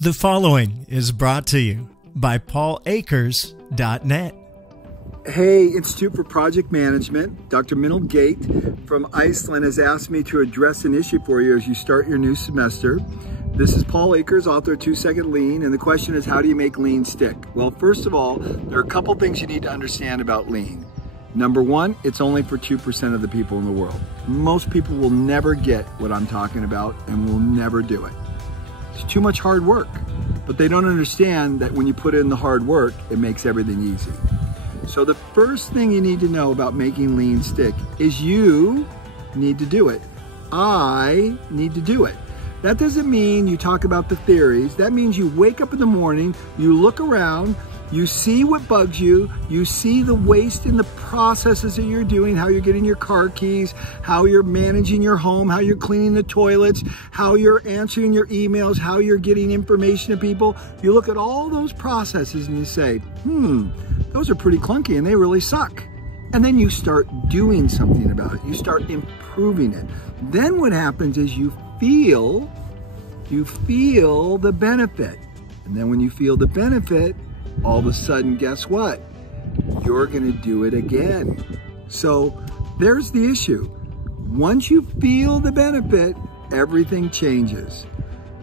The following is brought to you by PaulAkers.net. Hey, Institute for Project Management, Dr. MLE Gate from Iceland has asked me to address an issue for you as you start your new semester. This is Paul Akers, author of 2-Second Lean, and the question is, how do you make lean stick? Well, first of all, there are a couple things you need to understand about lean. Number one, it's only for 2% of the people in the world. Most people will never get what I'm talking about and will never do it. It's too much hard work, but they don't understand that when you put in the hard work, it makes everything easy. So the first thing you need to know about making lean stick is you need to do it. I need to do it. That doesn't mean you talk about the theories. That means you wake up in the morning, you look around, you see what bugs you, you see the waste in the processes that you're doing, how you're getting your car keys, how you're managing your home, how you're cleaning the toilets, how you're answering your emails, how you're getting information to people. You look at all those processes and you say, those are pretty clunky and they really suck. And then you start doing something about it. You start improving it. Then what happens is you feel the benefit. And then when you feel the benefit, all of a sudden, guess what? You're gonna do it again. So there's the issue. Once you feel the benefit, everything changes.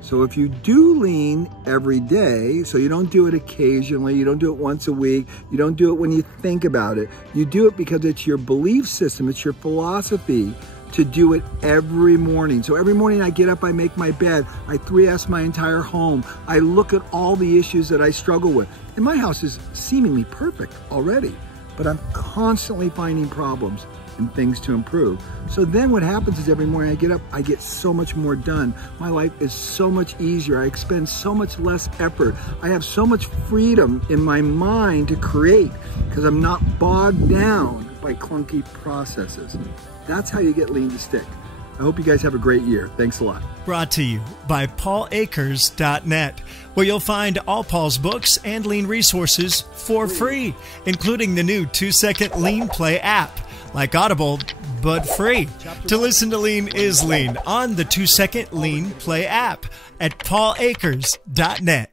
So if you do lean every day, so you don't do it occasionally, you don't do it once a week, you don't do it when you think about it, you do it because it's your belief system, it's your philosophy to do it every morning. So every morning I get up, I make my bed, I 3S my entire home, I look at all the issues that I struggle with. And my house is seemingly perfect already, but I'm constantly finding problems and things to improve. So then what happens is every morning I get up, I get so much more done. My life is so much easier. I expend so much less effort. I have so much freedom in my mind to create because I'm not bogged down by clunky processes. That's how you get lean to stick. I hope you guys have a great year. Thanks a lot. Brought to you by PaulAkers.net, where you'll find all Paul's books and lean resources for free, including the new 2-Second Lean Play app, like Audible, but free. To listen to Lean is Lean on the 2-Second Lean Play app at PaulAkers.net.